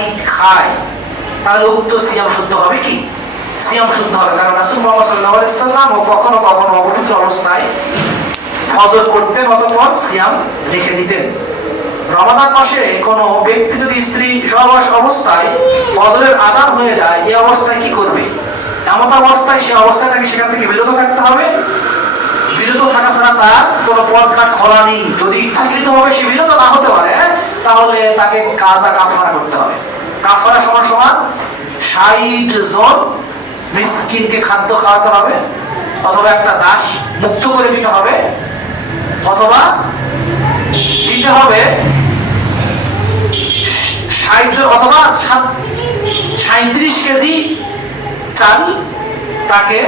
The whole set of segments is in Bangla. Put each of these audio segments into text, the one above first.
পানি খায়, তাহলে উক্ত সিয়াম শুদ্ধ হবে কি? সিয়াম শুদ্ধ হবে। কারণ রাসূল মুহাম্মদ সাল্লাল্লাহু আলাইহি ওয়াসাল্লাম কখনো কখনো অপবিত্র অবস্থায় ফজর করতেন, অতঃপর সিয়াম রেখে দিতেন। রমাদান মাসে কোনো ব্যক্তি যদি স্ত্রী সহবাস অবস্থায় ফজরের আযান হয়ে যায়, এই অবস্থায় কি করবে? এমন অবস্থায় সে অবস্থায় তাকে সেখান থেকে বিরত থাকতে হবে। বিরত থাকা ছাড়া তার কোনো পথঘাট খোলা নেই। যদি ইচ্ছাকৃতভাবে সে বিরত না হতে পারে, তাহলে তাকে কাজা কাফারা করতে হবে। কাফারা সমান সমান ৬০ জন মিসকিনকে খাদ্য খাওয়াতে হবে, অথবা একটা দাস মুক্ত করে দিতে হবে, অথবা দিতে হবে ৬০ জন অথবা ৩৭ কেজি চাল তাকে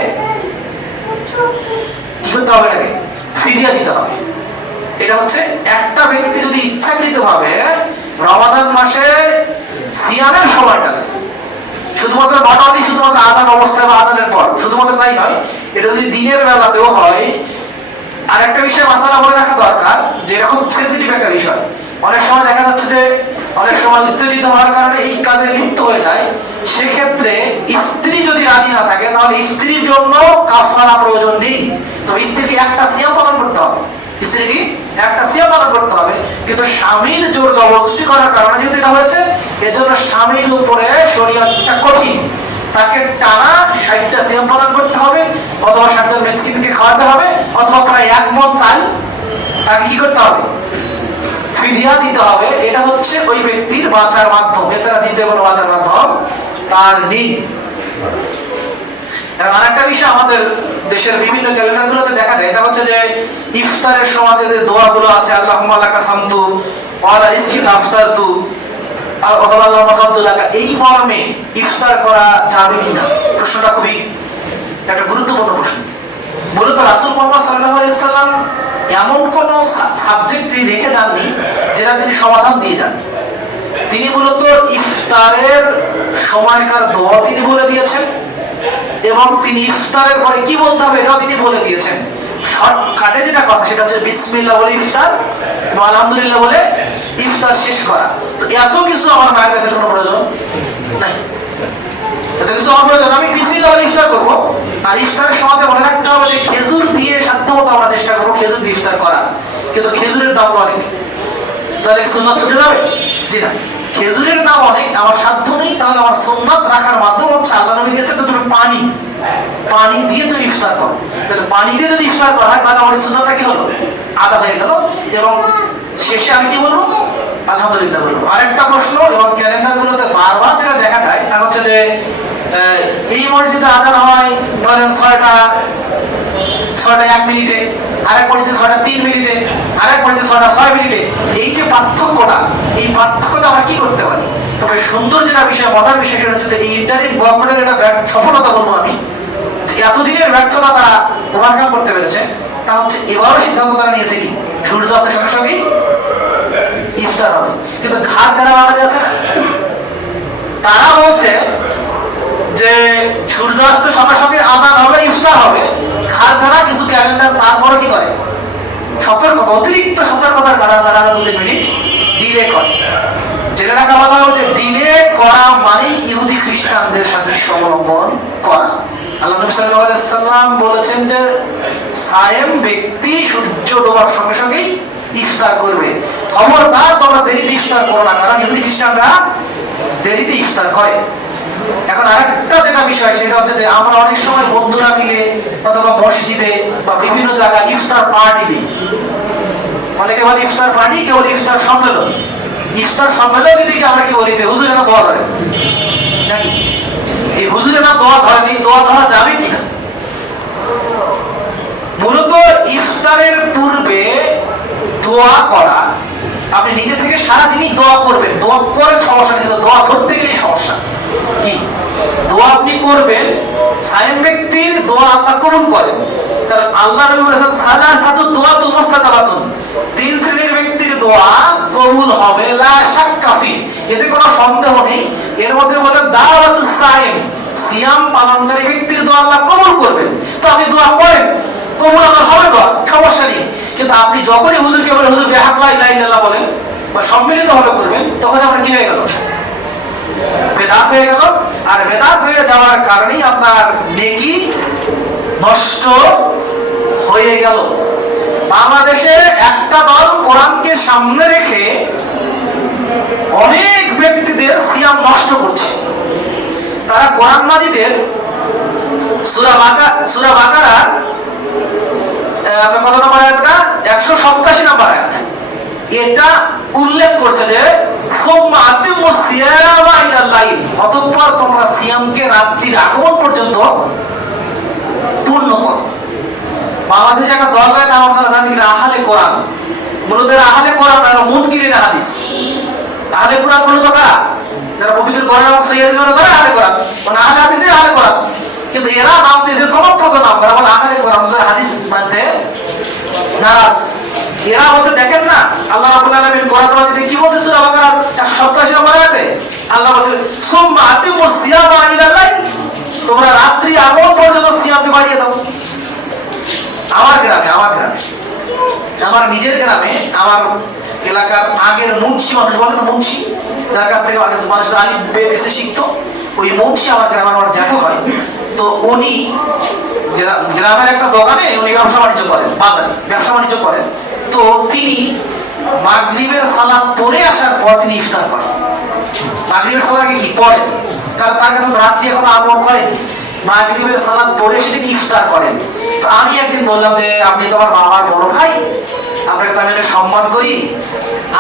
কি করতে হবে? এটাকে ফিরিয়ে দিতে হবে। এটা হচ্ছে একটা ব্যক্তি যদি ইচ্ছাকৃতভাবে রমাদান মাসে সিয়ামের সময়টাতে শুধুমাত্র নটালি শুধুমাত্র আযান অবস্থায় বা আযানের পর শুধুমাত্র তাই নয়, এটা যদি দিনের বেলাতেও হয়। আর একটা বিষয় মাসালা বলে রাখা দরকার, যে এটা খুব সেন্সিটিভ একটা বিষয়। অনেক সময় দেখা যাচ্ছে যে অনেক সময় উত্তেজিত হওয়ার কারণে এই কাজে লিপ্ত হয়ে যায়। সেক্ষেত্রে স্ত্রী যদি রাজি না থাকে, তাহলে স্ত্রীর জন্য কাফারা প্রয়োজন নেই। তবে স্ত্রীকে একটা সিয়াম পালন করতে হবে, স্ত্রীকে একটা সিয়াম পালন করতে হবে। কিন্তু স্বামীর জোর জবরদস্তি করার কারণে যেহেতু এটা হয়েছে, এর জন্য স্বামীর উপরে শরীয়তটা কঠিন। তাকে টানা ৬০টা সিয়াম পালন করতে হবে, অথবা ৬০ জন মিসকিনকে খাওয়াতে হবে, অথবা প্রায় ১ মণ চাল তাকে কি করতে হবে? ফিদিয়া দিতে হবে। এটা হচ্ছে ওই ব্যক্তির বাঁচার মাধ্যম, এছাড়া দ্বিতীয় কোনো বাঁচার মাধ্যম তার নেই। আর একটা বিষয় আমাদের দেশের বিভিন্ন ক্যালেন্ডারগুলোতে দেখা যায়, এটা হচ্ছে যে ইফতারের সময় যে দোয়াগুলো আছে, আল্লাহুম্মা লাকা সামতু ওয়া আলা রিজকিকা আফতারতু, অথবা আল্লাহুম্মা সামতু লাকা, এই মর্মে ইফতার করা যাবে কিনা? প্রশ্নটা খুবই একটা গুরুত্বপূর্ণ প্রশ্ন। মূলত রাসূল মুহাম্মদ সাল্লাল্লাহু আলাইহি ওয়াসাল্লাম এমন কোন সাবজেক্ট তিনি রেখে যাননি যেটা তিনি সমাধান দিয়ে যান। তিনি মূলত ইফতারের সময়কার দোয়া তিনি বলে দিয়েছেন, এবং তিনি ইফতারের পরে কি বলতে হবে এটাও তিনি বলে দিয়েছেন। শর্টকাটে যেটা কথা সেটা হচ্ছে বিসমিল্লাহ বলে ইফতার এবং আলহামদুলিল্লাহ বলে ইফতার শেষ করা। তো এত কিছু আমার মায়ের কাছে কোনো প্রয়োজন নাই। এত কিছু আমার প্রয়োজন, আমি বিসমিল্লাহ বলে ইফতার করবো। আর ইফতারের সময় মনে রাখতে হবে যে খেজুর দিয়ে সাধ্যমতো আমরা চেষ্টা করবো খেজুর দিয়ে ইফতার করা, কিন্তু খেজুরের দাম অনেক। তাহলে সুন্নাত ছুটে যাবে? জি না, খেজুরের দাম অনেক, আমার সাধ্য নেই। তাহলে আমার সুন্নাত রাখার মাধ্যম হচ্ছে আল্লাহ নবী দিয়েছে তো তুমি পানি দিয়ে তুমি ইফতার করো। তাহলে পানি দিয়ে যদি ইফতার করা হয়, তাহলে আমার সুন্নাতটা কি হলো? আদা হয়ে গেল। এবং শেষে আমি কি বলবো? আলহামদুলিল্লাহ বলবো। আরেকটা প্রশ্ন, এবং ক্যালেন্ডারগুলোতে বারবার যেটা দেখা যায় তা হচ্ছে যে এই মসজিদে আযান হয় ধরেন ৬টা ১ মিনিটে, আরেক মসজিদে ৬টা ৩ মিনিটে, আরেক মসজিদে ৬টা ৬ মিনিটে। এই যে পার্থক্যটা, এই পার্থক্যটা আমরা কি করতে পারি? তবে সুন্দর যেটা বিষয়, মজার বিষয়, সেটা হচ্ছে এই ইন্টারনেট গভর্নমেন্টের একটা সফলতা বলবো আমি। এতদিনের ব্যর্থতা তারা ওভারকাম করতে পেরেছে। তা হচ্ছে এবারও সিদ্ধান্ত তারা নিয়েছে কি সূর্যাস্তের সঙ্গে সঙ্গে ইফতার হবে। কিন্তু ঘাট যারা বাঙালি আছে না, তারা বলছে যে সূর্যাস্তের সঙ্গে সঙ্গে আযান হবে, ইফতার হবে। ঘাট দ্বারা কিছু ক্যালেন্ডার তারপরে কি করে, সতর্কতা, অতিরিক্ত সতর্কতার কারণে তারা ২ মিনিট ডিলে করে। জেনে রাখা ভালো যে ডিলে করা মানে ইহুদি খ্রিস্টানদের সাথে অবলম্বন করা। আল্লাহ নবী সাল্লাল্লাহু আলাইহি ওয়াসাল্লাম বলেছেন যে সায়েম ব্যক্তি সূর্য ডোবার সঙ্গে সঙ্গেই ইফতার করবে। খবরদার তোমরা দেরিতে ইফতার করো না, কারণ ইহুদি খ্রিস্টানরা দেরিতে ইফতার করে। এখন আরেকটা যেটা বিষয়, সেটা হচ্ছে যে আমরা অনেক সময় বন্ধুরা মিলে অথবা মসজিদে বা বিভিন্ন জায়গায় ইফতার পার্টি দিই। অনেকে বলে ইফতার পার্টি, কেউ বলে ইফতার সম্মেলন। ইফতার সম্মেলন দিদি আমরা কি বলি, হুজুরে না দোয়া ধরেন নাকি? এই হুজুরে না দোয়া ধরেনি, দোয়া ধরা যাবে কিনা? মূলত ইফতারের পূর্বে দোয়া করা, আপনি নিজে থেকে সারাদিনই দোয়া করবেন, দোয়া করেন সমস্যা, কিন্তু দোয়া ধরতে গেলেই সমস্যা। কি দোয়া আপনি করবেন? সায়েম ব্যক্তির দোয়া আল্লাহ কবুল করেন, কারণ আল্লাহ নবী বলেছেন সালাসাতু দুআতু মুস্তাজাবাতুন, ৩ শ্রেণীর ব্যক্তির দোয়া কবুল হবে, লা শাক্কা ফি, এতে কোনো সন্দেহ নেই। এর মধ্যে বলে দাওয়াতুস সায়েম, সিয়াম পালনকারী ব্যক্তির দোয়া আল্লাহ কবুল করবেন। তো আপনি দোয়া করেন, কবুল আপনার হবে, দোয়া সমস্যা নেই। কিন্তু আপনি যখনই হুজুরকে বলেন হুজুর বিহাক লা ইলাহা ইল্লাল্লাহ বলেন বা সম্মিলিত ভাবে করবেন, তখন আমরা কি হয়ে গেল? হয়ে গেল, আর বেদাত হয়ে যাওয়ার কারণেই আপনার নেকি নষ্ট হয়ে গেল। বাংলাদেশে একটা দল কোরআনকে সামনে রেখে অনেক ব্যক্তিদের সিয়াম নষ্ট করছে। তারা কোরআন মাজিদের সূরা বাকারা আপনার কত নম্বর আয়াতটা 187 নম্বর আয়াত, এটা উল্লেখ করছে যে অতঃপর তোমরা সিয়ামকে রাত্রির আগমন পর্যন্ত পূর্ণ করো। বাংলাদেশে একটা দল নাম আপনারা জানেন আহলে কোরআন। মূলত আহলে কোরআন আর মুনকিরিন হাদিস। আহলে কোরআন মূলত কারা? যারা পবিত্র কোরআন এবং সহিহ হাদিস তারা আহলে কোরআন, মানে আহলে হাদিসে আহলে কোরআন। কিন্তু এরা নাম দিয়েছে জনপ্রদ নাম, এরা বলে আহলে কোরআন, যারা হাদিস মানতে নারাজ। এরা বলছে দেখেন না আল্লাহ রাব্বুল আলামিন কোরআন মাজিদে কি বলছে সূরা বাকারা 187 নম্বর আয়াতে? আল্লাহ বলছে সুম্মা আতিমুস সিয়ামা ইলাল লাইল, তোমরা রাত্রি আগমন পর্যন্ত সিয়ামকে বাড়িয়ে দাও। আমার গ্রামে আমার নিজের গ্রামে আমার এলাকার আগের মুন্সি, মানুষ বলে না মুন্সি, যার কাছ থেকে মানুষ আলিফ বে এসে শিখতো, ওই মুন্সি আমার গ্রামে আমার জ্যাঠু হয়। তো উনি গ্রামের একটা দোকানে উনি ব্যবসা বাণিজ্য করেন, বাজারে ব্যবসা বাণিজ্য করেন। তো তিনি মাগরিবের সালাত পড়ে আসার পর তিনি ইফতার করেন। মাগরিবের সালাতকে কি পড়েন, কারণ তার কাছে রাত্রি এখন আগমন করেনি। মাগরিবের সালাত পড়ে এসে তিনি ইফতার করেন। তো আমি একদিন বললাম যে আপনি তো আমার বাবার বড় ভাই, আপনাকে আমি অনেক সম্মান করি,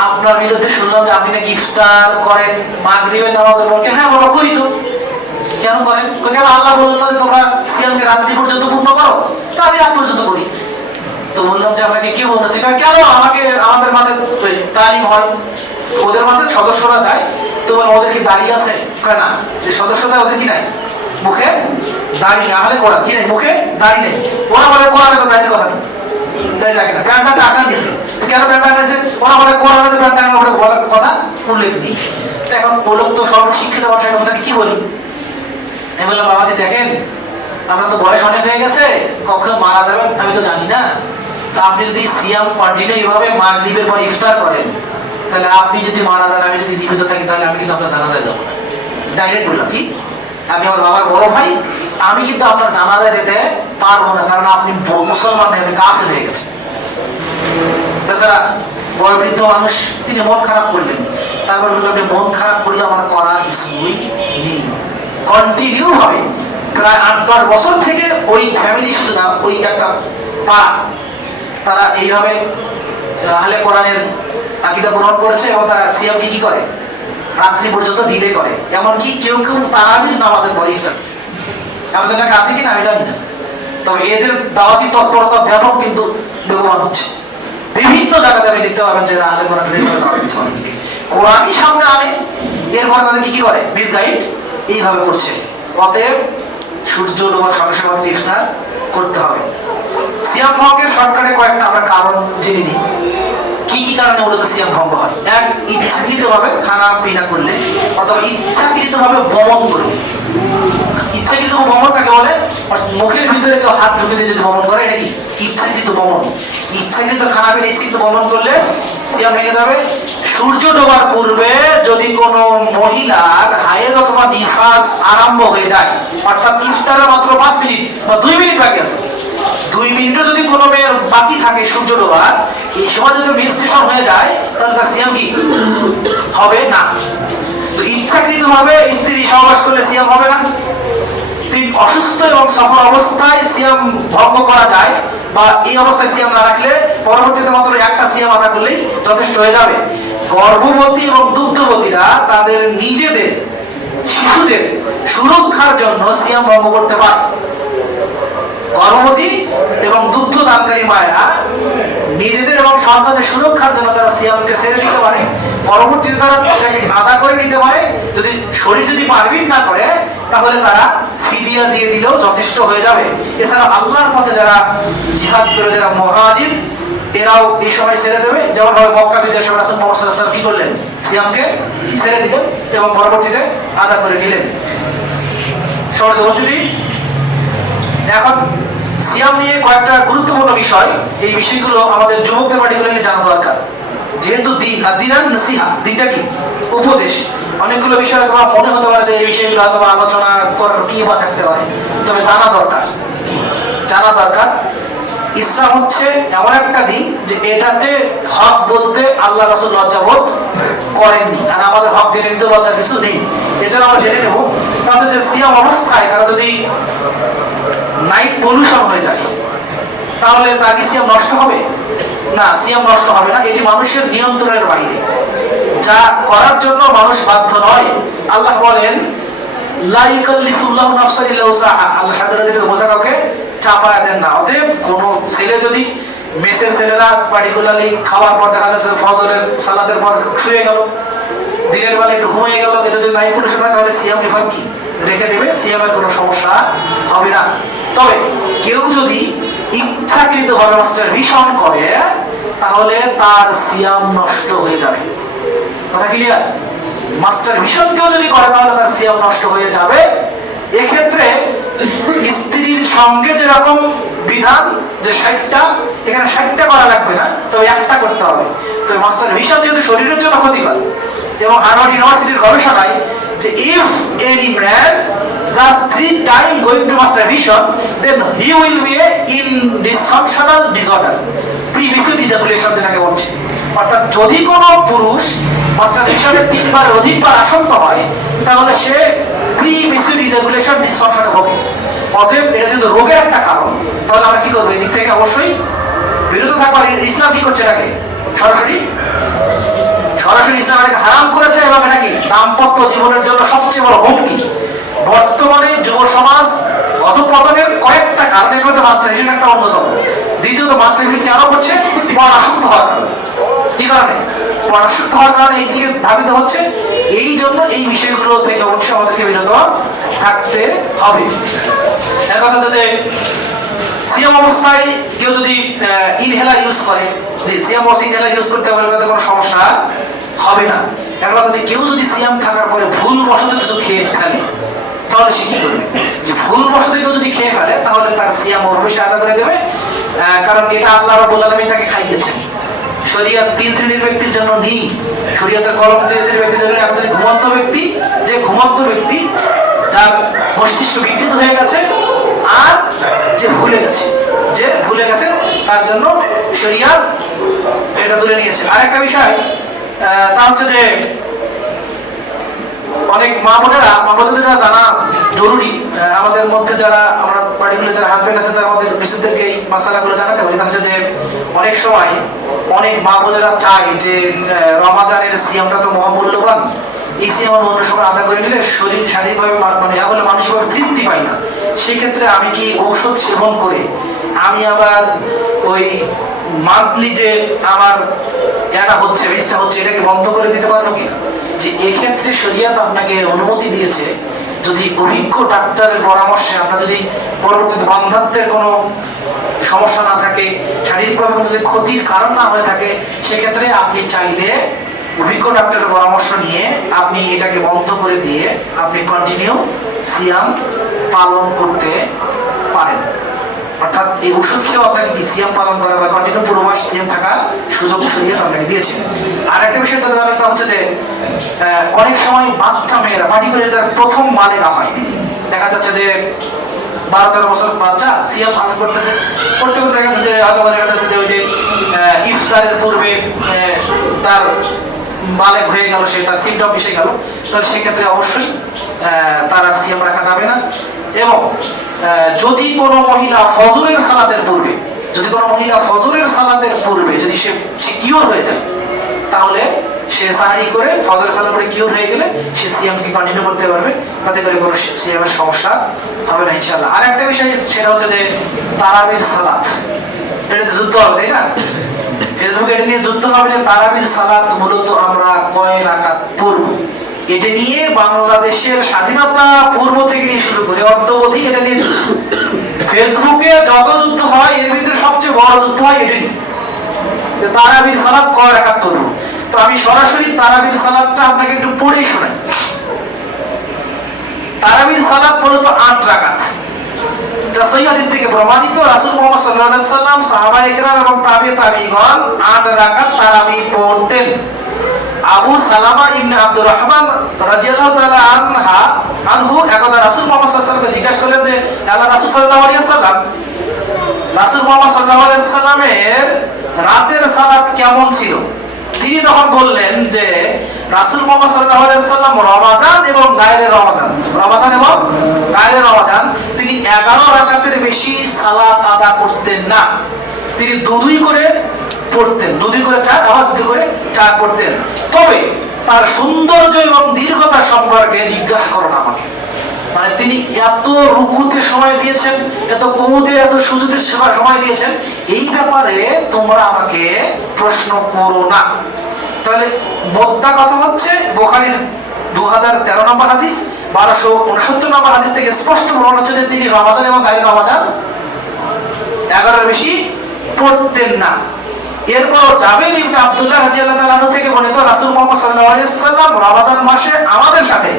আপনার বিরুদ্ধে শুনলাম যে আপনি নাকি ইফতার করেন মাগরিবের নামাজের পর। হ্যাঁ বাবা করি তো। কেন করেন? কেন? আল্লাহ বললেন যে তোমরা সিয়ামকে রাত্রি পর্যন্ত পূর্ণ করো, তা আমি রাত পর্যন্ত করি। তো বললাম যে আপনাকে কি বলেছে? কেন? আমাদের মাঝে তালিম হয়, ওদের মাঝে সদস্যরা যায়, তো ওদের কি দাঁড়িয়ে আছে? না, যে সদস্যতা ওদের কি নাই, মুখে দাড়ি না হলে কোরআন কি নেই, মুখে দাড়ি নেই। ওরা বলে কোরআনে তো দাড়ির কথা নেই, দাড়ি রাখে না, প্যান্ট প্যান্ট আঁকা দিয়েছে। কেন প্যান্ট প্যান্ট আছে? ওরা বলে কোরআনে তো প্যান্ট আঁকা বলার কথা উল্লেখ নেই। এখন ও লোক তো সর্বশিক্ষিত মানুষ, এখন তাকে কি বলি? আমি বললাম বাবাজি দেখেন, আমরা তো বয়স অনেক হয়ে গেছে, কখন মারা যাবেন আমি তো জানি না। তা আপনি যদি সিয়াম কন্টিনিউ এইভাবে মাগরিবের পর ইফতার করেন, তাহলে আপনি যদি মারা যান, আমি যদি জীবিত থাকি, তাহলে আমি কিন্তু আপনার জানাজায় যাবো না। ডাইরেক্ট বললাম কি, আমি আমার বাবার বড় ভাই, আমি কিন্তু আপনার জানাজায় যেতে পারবো না, কারণ আপনি মুসলমান নেই, আপনি কাফের হয়ে গেছেন। বেচারা বয়োবৃদ্ধ মানুষ, তিনি মন খারাপ করলেন। তারপর বললেন আপনি মন খারাপ করলে আমার করার কিছুই নেই। কন্টিনিউ ভাবে প্রায় 8-10 বছর থেকে ওই ফ্যামিলি, শুধু না ওই একটা পাড়া, তারা এইভাবে আহলে কোরআনের আকীদা গ্রহণ করেছে এবং তারা সিয়ামকে কি করে রাত্রি পর্যন্ত ডিলে করে। এমনকি কেউ কেউ তারাবির নামাজের পরে ইফতার। আমাদের কাছে আছে কিনা আমি জানি না, তবে এদের দাওয়াতি তৎপরতা ব্যাপক কিন্তু বেগবান হচ্ছে। বিভিন্ন জায়গাতে আপনি দেখতে পাবেন যে আহলে কোরআন কোরআনই সামনে আনে, এরপরে তাদেরকে কি করে মিসগাইড এইভাবে করছে। অতএব সূর্য ডোবার সঙ্গে সঙ্গে ইফতার করতে হবে। সিয়াম ভঙ্গের শর্টকাটে কয়েকটা আমরা কারণ জেনে নিই। কি কি কারণে মূলত সিয়াম ভঙ্গ হয়? এক, ইচ্ছাকৃতভাবে খানা পিনা করলে, অথবা ইচ্ছাকৃতভাবে বমন করলে। ইচ্ছাকৃত বমন কাকে বলে? মুখের ভিতরে কেউ হাত ঢুকে দিয়ে যদি বমন করে, এটা কি ইচ্ছাকৃত বমন। ইচ্ছাকৃত খানা পিনা ইচ্ছাকৃত বমন করলে সিয়াম ভেঙে যাবে। সূর্য ডোবার পূর্বে যদি কোনো মহিলার হায়েজ অথবা নিফাস আরম্ভ হয়ে যায়, অর্থাৎ ইফতারের মাত্র 5 মিনিট বা 2 মিনিট বাকি আছে, 2 মিনিটও যদি কোনো মেয়ের বাকি থাকে সূর্য ডোবার, এই সময় যদি মেনস্ট্রুয়েশন হয়ে যায়, তাহলে তার সিয়াম কি হবে না। তো ইচ্ছাকৃতভাবে স্ত্রী সহবাস করলে সিয়াম হবে না। অসুস্থ এবং সফল অবস্থায় সিয়াম ভঙ্গ করা যায়, বা এই অবস্থায় সিয়াম না রাখলে পরবর্তীতে মাত্র একটা সিয়াম আদা করলেই যথেষ্ট হয়ে যাবে। গর্ভবতী এবং দুগ্ধবতীরা তাদের নিজেদের শিশুদের সুরক্ষার জন্য সিয়াম ভঙ্গ করতে পারে। গর্ভবতী এবং দুগ্ধ দানকারী মায়েরা নিজেদের এবং সন্তানের সুরক্ষার জন্য তারা সিয়ামকে ছেড়ে দিতে পারে, পরবর্তীতে তারা আদা করে নিতে পারে। যদি শরীর যদি পারবিন না করে, তাহলে তারা ফিদিয়া দিয়ে দিলেও যথেষ্ট হয়ে যাবে। এছাড়া আল্লাহর পথে যারা জিহাদ করে, যারা মুহাজির, এরাও এই সময় ছেড়ে দেবে। যেমন ভাবে মক্কা বিজয়ের সময় রাসূল মুহাম্মদ সাল্লাল্লাহু আলাইহি ওয়াসাল্লাম কি করলেন? সিয়ামকে ছেড়ে দিলেন এবং পরবর্তীতে আদা করে নিলেন। সবাই তো বুঝলি। এখন সিয়াম নিয়ে কয়েকটা গুরুত্বপূর্ণ বিষয়, এই বিষয়গুলো আমাদের যুবকদের পার্টিকুলারলি জানা দরকার। যেহেতু দিন, আর দিনান নসিহা, দিনটা কি? উপদেশ। অনেকগুলো বিষয় তোমার মনে হতে পারে যে এই বিষয়গুলো হয়তো আলোচনা করার কি বা থাকতে পারে, তবে জানা দরকার। জানা দরকার ইসলাম হচ্ছে এমন একটা দিন যে এটাতে হক বলতে আল্লাহ রাসূল লজ্জাবোধ করেননি, আর আমাদের হক জেনে নিতে লজ্জার কিছু নেই। এজন্য আমরা জেনে নেব তাহলে যে সিয়াম অবস্থায় কারো যদি নাইট পলিউশন হয়ে যায় তাহলে তার কি সিয়াম নষ্ট হবে? না, সিয়াম নষ্ট হবে না। এটি মানুষের নিয়ন্ত্রণের বাইরে, যা করার জন্য মানুষ বাধ্য নয়। আল্লাহ বলেন লা ইউকাল্লিফুল্লাহু নাফসান ইল্লা উসাহা, আল্লাহ সাধারণত বোঝা কাউকে চাপায়া দেন না। অতএব কোনো ছেলে যদি, মেসের ছেলেরা পার্টিকুলারলি খাওয়ার পর দেখা যাচ্ছে ফজরের সালাতের পর শুয়ে গেল, দিনের বেলা একটু ঘুমিয়ে গেল, এটা যদি নাইট পলিউশন হয় তাহলে সিয়াম এভাবে কি রেখে দেবে, সিয়ামের কোনো সমস্যা হবে না। তবে কেউ যদি ইচ্ছাকৃতভাবে মাস্টারবেশন করে তাহলে তার সিয়াম নষ্ট হয়ে যাবে। কথা ক্লিয়ার? মাস্টারবেশন কেউ যদি করে তাহলে তার সিয়াম নষ্ট হয়ে যাবে। এক্ষেত্রে স্ত্রীর সঙ্গে যেরকম বিধান যে 60টা, এখানে 60টা করা লাগবে না, তবে একটা করতে হবে। তবে মাস্টারবেশন যেহেতু শরীরের জন্য ক্ষতিকর, এবং হার্ভার্ড ইউনিভার্সিটির গবেষণায় যে if any man just 3 times going to masturbation, then he will be in dysfunctional disorder, primitive ejaculation যেটাকে বলছে। অর্থাৎ যদি কোনো পুরুষ মাস্টারবেশনে 3 বার অধিকবার আসক্ত হয় তাহলে সে প্রিমিটিভ ইজাকুলেশন ডিসফাংশনে ভোগে। অতএব এটা যেহেতু রোগের একটা কারণ, তাহলে আমরা কি করবো? এই দিক থেকে অবশ্যই বিরত থাকবো। ইসলাম কি করছে এটাকে? সরাসরি ইসলাম এটাকে হারাম করেছে, এবং এটা কি দাম্পত্য জীবনের জন্য সবচেয়ে বড় হুমকি। বর্তমানে যুব সমাজ অধঃপতনের কয়েকটা কারণের মধ্যে মাস্টারবেশন একটা অন্যতম। দ্বিতীয়ত মাস্টারবেশন কেন করছে? পড়াশক্ত হওয়ার কারণে। কি কারণে? পড়াশক্ত হওয়ার কারণে এই দিকে ধাবিত হচ্ছে। এই জন্য এই বিষয়গুলো থেকে অবশ্যই আমাদেরকে বিরত থাকতে হবে। এর কথা হচ্ছে যে সিয়াম অবস্থায় কেউ যদি ইনহেলার ইউজ করে, যে সিয়াম অবস্থায় ইনহেলার ইউজ করতে পারলে তাতে কোনো সমস্যা হবে না। এর কথা হচ্ছে কেউ যদি সিয়াম থাকার পরে ভুল বশত কিছু খেয়ে ফেলে তাহলে সে কি করবে? যে ভুল বশত কেউ যদি খেয়ে ফেলে তাহলে তার সিয়াম অবশ্যই আদা করে দেবে, কারণ এটা আল্লাহ রাব্বুল আলামিন তাকে খাইয়েছেন। শরীয়ত 3 শ্রেণীর ব্যক্তির জন্য নেই। শরীয়তের কলম 3 শ্রেণীর ব্যক্তির জন্য। একটা হচ্ছে ঘুমন্ত ব্যক্তি, যে ঘুমন্ত ব্যক্তি যার মস্তিষ্ক বিকৃত হয়ে গেছে, আর যে ভুলে গেছে তার জন্য শরীয়ত এটা তুলে নিয়েছে। আরেকটা বিষয় তা হচ্ছে যে অনেক মা বোনেরা জানা জরুরি। আমাদের মধ্যে যারা আমরা পার্টিকুলার যারা হাজবেন্ড আছে তারা আমাদের মিসেসদেরকে এই মশালাগুলো জানাতে পারি। তা হচ্ছে যে অনেক সময় অনেক মা বোনেরা চায় যে রমাজানের সিয়ামটা তো মহামূল্যবান, এই সিয়াম অন্য সময় আদা করে নিলে শরীর শারীরিকভাবে মানে হলে মানসিকভাবে তৃপ্তি পায় না। সেক্ষেত্রে আমি কি ঔষধ সেবন করে আমি আবার ওই মান্থলি যে আমার এটা হচ্ছে মিসটা হচ্ছে এটাকে বন্ধ করে দিতে পারবো কিনা? যে এক্ষেত্রে শরীয়ত আপনাকে অনুমতি দিয়েছে, যদি অভিজ্ঞ ডাক্তারের পরামর্শে আপনার যদি পরবর্তীতে বন্ধাত্বের কোনো সমস্যা না থাকে, শারীরিকভাবে কোনো যদি ক্ষতির কারণ না হয়ে থাকে, সেক্ষেত্রে আপনি চাইলে অভিজ্ঞ ডাক্তারের পরামর্শ নিয়ে আপনি এটাকে বন্ধ করে দিয়ে আপনি কন্টিনিউ সিয়াম পালন করতে পারেন। অর্থাৎ এই ওষুধ খেয়েও আপনাকে কি সিয়াম পালন করা বা কন্টিনিউ পুরো মাস সিয়াম থাকা সুযোগ শরীয়ত আপনাকে দিয়েছে। আর একটা বিষয় জানাটা হচ্ছে যে অনেক সময় বাচ্চা মেয়েরা পার্টিকুলার যারা প্রথম বালেগা হয়, দেখা যাচ্ছে যে 12-13 বছর বাচ্চা সিয়াম পালন করতে দেখা যাচ্ছে যে হয়তো দেখা যাচ্ছে যে ওই যে ইফতারের পূর্বে তার বালেগ হয়ে গেল, সে তার সিমটম এসে গেল, তাহলে সেক্ষেত্রে অবশ্যই তার আর সিয়াম রাখা যাবে না। এবং যদি কোনো মহিলা ফজরের সালাতের পূর্বে যদি সে কিওর হয়ে যায়, তাহলে সে সাহারি করে ফজরের সালাত পরে কিওর হয়ে গেলে সে সিয়ামকে কন্টিনিউ করতে পারবে, তাতে করে কোনো সিয়ামের সমস্যা হবে না ইনশাআল্লাহ। আর একটা বিষয় সেটা হচ্ছে যে তারাবির সালাত, এটা যুদ্ধ হবে, তাই না? ফেসবুকে এটা নিয়ে যুদ্ধ হবে যে তারাবির সালাত মূলত আমরা কয় রাকাত পড়ব। এটা নিয়ে বাংলাদেশের স্বাধীনতা পূর্ব থেকে নিয়ে শুরু করে অদ্যাবধি এটা নিয়ে যুদ্ধ। ফেসবুকে যত যুদ্ধ হয় এর ভিতরে সবচেয়ে বড় যুদ্ধ হয় এটা নিয়ে, তারাবির সালাত কয় রাকাত পড়ব। তো আমি সরাসরি তারাবির সালাতটা আপনাকে একটু পড়েই শোনাই। তারাবির সালাত মূলত 8 রাকাত। যেটা সহিহ হাদিস থেকে প্রমাণিত, রাসূল মুহাম্মদ সাল্লাল্লাহু আলাইহি ওয়াসাল্লাম, সাহাবায়ে কেরাম এবং তাবিঈগণ 8 রাকাত তারাবি পড়তেন। আবু সালামা ইবনে আব্দুর রহমান রাদিয়াল্লাহু তাআলা আনহু একদা রাসূল মুহাম্মদ সাল্লাল্লাহু আলাইহি ওয়াসাল্লামকে জিজ্ঞাসা করলেন যে আল্লাহ রাসূল সাল্লাল্লাহু আলাইহি ওয়াসাল্লাম, রাসূল মুহাম্মদ সাল্লাল্লাহু আলাইহি ওয়াসাল্লামের রাতের সালাত কেমন ছিল? তিনি তখন বললেন যে রাসূল মুহাম্মদ সাল্লাল্লাহু আলাইহি ওয়াসাল্লাম রমাদান এবং গায়রে রমাদান তিনি 11 রাকাতের বেশি সালাত আদা করতেন না। তিনি দুই করে পড়তেন, দুই করে 4, আবার দুই করে 4 পড়তেন। তবে তার সৌন্দর্য এবং দীর্ঘতা সম্পর্কে জিজ্ঞাসা করুন আমাকে। মানে তিনি এত রুকুতে সময় দিয়েছেন, এত কুনুতে, এত সুজুদের সময় দিয়েছেন, এই ব্যাপারে তোমরা আমাকে প্রশ্ন করো না। তাহলে মোদ্দা কথা হচ্ছে বুখারীর 2013 নম্বর হাদিস, 1269 নম্বর হাদিস থেকে স্পষ্ট প্রমাণ হচ্ছে যে তিনি রমাদান এবং গায়রে রমাদান 11 বেশি পড়তেন না। এরপর জাবের ইবনে আব্দুল্লাহ রাদিয়াল্লাহু তাআলা আনহু থেকে বর্ণিত, রাসূল মুহাম্মদ সাল্লাল্লাহু আলাইহি ওয়াসাল্লাম রমাদান মাসে আমাদের সাথে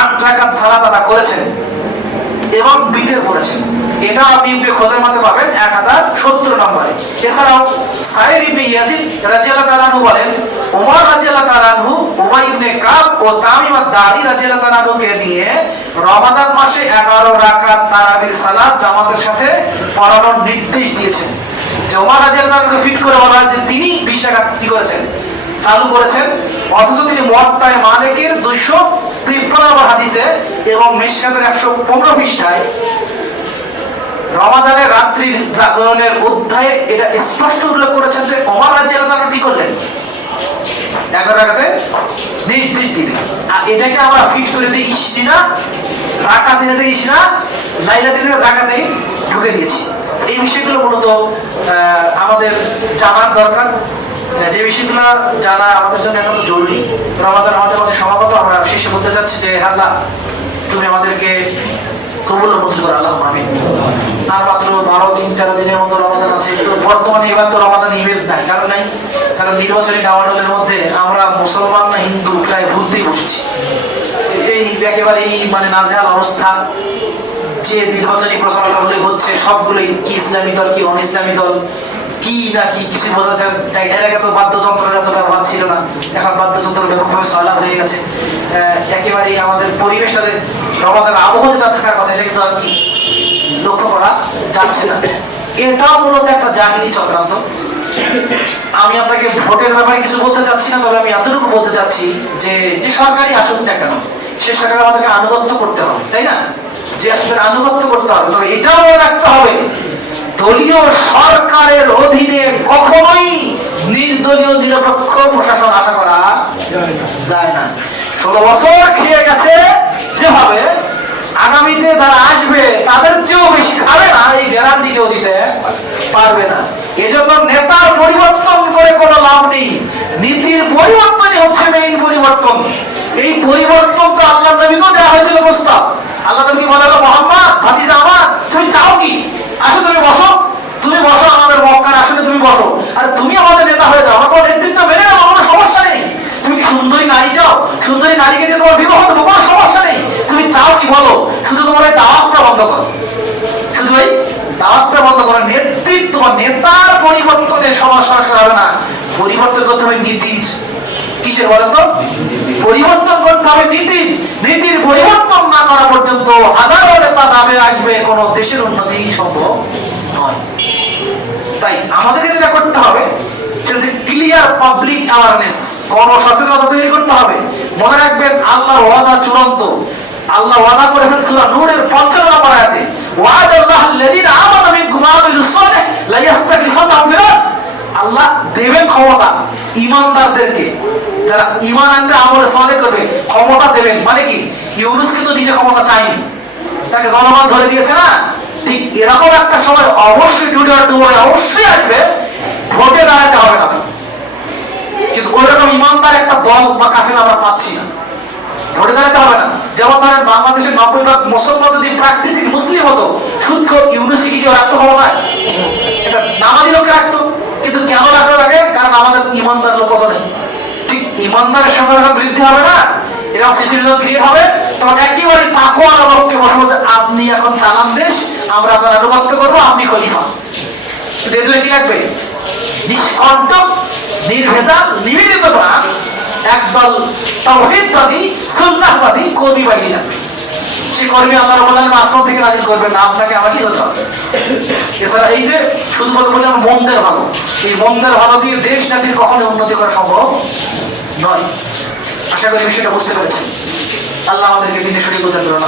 8 রাকাত সালাত আদা করেছেন এবং বিতর পড়েছেন। এটা আপনি খোঁজার পাবেন 1070 নম্বরে। এছাড়াও সাইর ইবনে ইয়াজিদ রাদিয়াল্লাহু তাআলা আনহু বলেন, ওমর রাদিয়াল্লাহু তাআলা আনহু উবাই ইবনে কাব ও তামিম আদ-দারি রাদিয়াল্লাহু তাআলা আনহুকে নিয়ে রমাদান মাসে 11 রাকাত তারাবির সালাত জামাতের সাথে পড়ানোর নির্দেশ দিয়েছেন। যে ওমর রাদিয়াল্লাহু আনহুকে ফিট করে বলা হয় যে তিনি 20 রাকাত কি করেছেন, চালু করেছেন। অথচ তিনি মুয়াত্তায়ে মালিকের 253 নম্বর হাদিসে এবং মিশকাতের 115 পৃষ্ঠায় রমাদানের রাত্রি জাগরণের অধ্যায়ে এটা স্পষ্ট উল্লেখ করেছেন যে ওমর রাদিয়াল্লাহু আনহু কি করলেন, 11 রাকাতে নির্দেশ দিলেন। আর এটাকে আমরা ফিট করে দিই ইশরিনা রাকাত দিনে থেকে ইশরিনা লাইলাতুল রাকাতে ঢুকে দিয়েছি। এই বিষয়গুলো মূলত আমাদের জানার দরকার, যে বিষয়গুলো জানা আমাদের জন্য একান্ত জরুরি। রমাদান আমাদের মাঝে সমাগত, আমরা শেষে বলতে চাচ্ছি যে আল্লাহ তুমি আমাদেরকে কবুল ও মঞ্জুর করো, আল্লাহুম্মা আমিন। আর মাত্র 12-13 দিনের মতো রমাদান আছে। তো বর্তমানে এবার তো রমাদান ইমেজ নাই, কারণ নির্বাচনী ডামাডোলের মধ্যে আমরা মুসলমান না হিন্দু প্রায় ভুলতেই বসেছি। এই একেবারে মানে নাজেহাল অবস্থা, যে নির্বাচনী প্রচারণাগুলি হচ্ছে সবগুলোই কি ইসলামী দল কি অন ইসলামী দল কি না কি কিছু বোঝা যাচ্ছে। এর আগে তো বাদ্যযন্ত্রের এত ব্যবহার ছিল না, এখন বাদ্যযন্ত্র ব্যাপকভাবে সয়লাভ হয়ে গেছে। একেবারেই আমাদের পরিবেশটা যে রমাদানের আবহাওয়া যেটা থাকার কথা, এটা কিন্তু আর কি লক্ষ্য করা যাচ্ছে না। এটাও মূলত একটা জাহিলি চক্রান্ত। আমি আপনাকে ভোটের ব্যাপারে কিছু বলতে চাচ্ছি না, তবে আমি এতটুকু বলতে চাচ্ছি যে যে সরকারি আসুক না কেন, সে সরকার আমাদেরকে আনুগত্য করতে হবে, তাই না? যে আসলে আনুগত্য করতে হবে, তবে এটাও রাখতে হবে দলীয় সরকারের অধীনে কখনোই নির্দলীয় নিরপেক্ষ প্রশাসন আশা করা যায় না। 16 বছর খেয়ে গেছে যেভাবে, আগামীতে যারা আসবে তাদের চেয়েও বেশি খাবে না, এই গ্যারান্টি কেউ দিতে পারবে না। এজন্য নেতার পরিবর্তন করে কোনো লাভ নেই, নীতির পরিবর্তনই হচ্ছে মেইন পরিবর্তন। এই পরিবর্তন তো আল্লাহর নবীকেও দেওয়া হয়েছিল প্রস্তাব। আল্লাহ নবী বলেন, মুহাম্মদ ভাতিজা আমার, তুমি চাও কি, আসো তুমি বসো আমাদের মক্কার আসলে তুমি বসো, আর তুমি আমাদের নেতা হয়ে যাও, আমার নেতৃত্ব মেনে নাও, কোনো সমস্যা নেই। তুমি কি সুন্দরী নারী চাও, সুন্দরী নারীকে দিয়ে তোমার বিবাহ দেবো, কোনো সমস্যা নেই। তুমি চাও কি বলো, শুধু তোমার এই দাওয়াতটা বন্ধ করো, শুধু এই দাওয়াতটা বন্ধ করো। নেতৃত্ব নেতার পরিবর্তনে সমস্যা হবে না, পরিবর্তন করতে হবে নীতির। কিসের বলেন তো? পরিবর্তন করতে হবে নীতির পরিবর্তন না করা পর্যন্ত হাজারো নেতা যাবে আসবে, কোন দেশের উন্নতি সম্ভব নয়। তাই আমাদেরকে যেটা করতে হবে সেটা হচ্ছে ক্লিয়ার পাবলিক অ্যাওয়ারনেস, গণসচেতনতা তৈরি করতে হবে। মনে রাখবেন আল্লাহর ওয়াদা চূড়ান্ত। আল্লাহ ওয়াদা করেছেন সূরা নূরের 55 নম্বর আয়াতে, ওয়াদাল্লাহুল্লাযীনা আমানু মিনকুম ওয়া আমিলুস সালিহ লা ইস্তাখলিফান্নাহুম ফিল আরদ। আল্লাহ দেবেন ক্ষমতা ঈমানদারদেরকে, যারা ঈমান আনবে আমলে সালেহ করবে, ক্ষমতা দেবেন। মানে কি, ইউনূস কিন্তু নিজে ক্ষমতা চায়নি, তাকে জনগণ ধরে দিয়েছে না? ঠিক এরকম একটা সময় অবশ্যই অবশ্যই আসবে, ভোটে দাঁড়াতে হবে না, কিন্তু ওইরকম ঈমানদার একটা দল বা কাফেলা আমরা পাচ্ছি না, ভোটে দাঁড়াতে হবে না। যেমন ধরেন বাংলাদেশের 90% মুসলমান যদি প্র্যাকটিসিং মুসলিম হতো, সুদখোর ইউনূসকে কি কেউ রাখতে ক্ষমতায়? এটা নামাজি লোককে রাখতো, কিন্তু কেন রাখতে লাগে? কারণ আমাদের ঈমানদার লোক কত নেই। ঠিক ঈমানদারের সংখ্যা যখন বৃদ্ধি হবে না, এরকম সিচুয়েশন ক্রিয়েট হবে, তখন একেবারে তাকওয়ার লোককে বসে বলতে, আপনি এখন চালান দেশ, আমরা আপনার আনুগত্য করবো, আপনি খলিফা। কিন্তু এর জন্য কি লাগবে? নিষ্কণ্টক, নির্ভেজাল, নিবেদিত প্রাণ একদল তাওহীদবাদী, সুন্নাহবাদী কর্মী বাহিনী লাগবে। সেই কর্মী আল্লাহ রাব্বুল আলামিন আসমান থেকে নাযিল করবেন না, আপনাকে আমাকে হতে হবে। এছাড়া এই যে শুধুমাত্র বললাম মন্দের ভালো, এই মন্দের ভালো দিয়ে দেশ জাতির কখনোই উন্নতি করা সম্ভব নয়। আশা করি বিষয়টা বুঝতে পেরেছেন। আল্লাহ আমাদেরকে দিনে শরীর বোঝার জন্য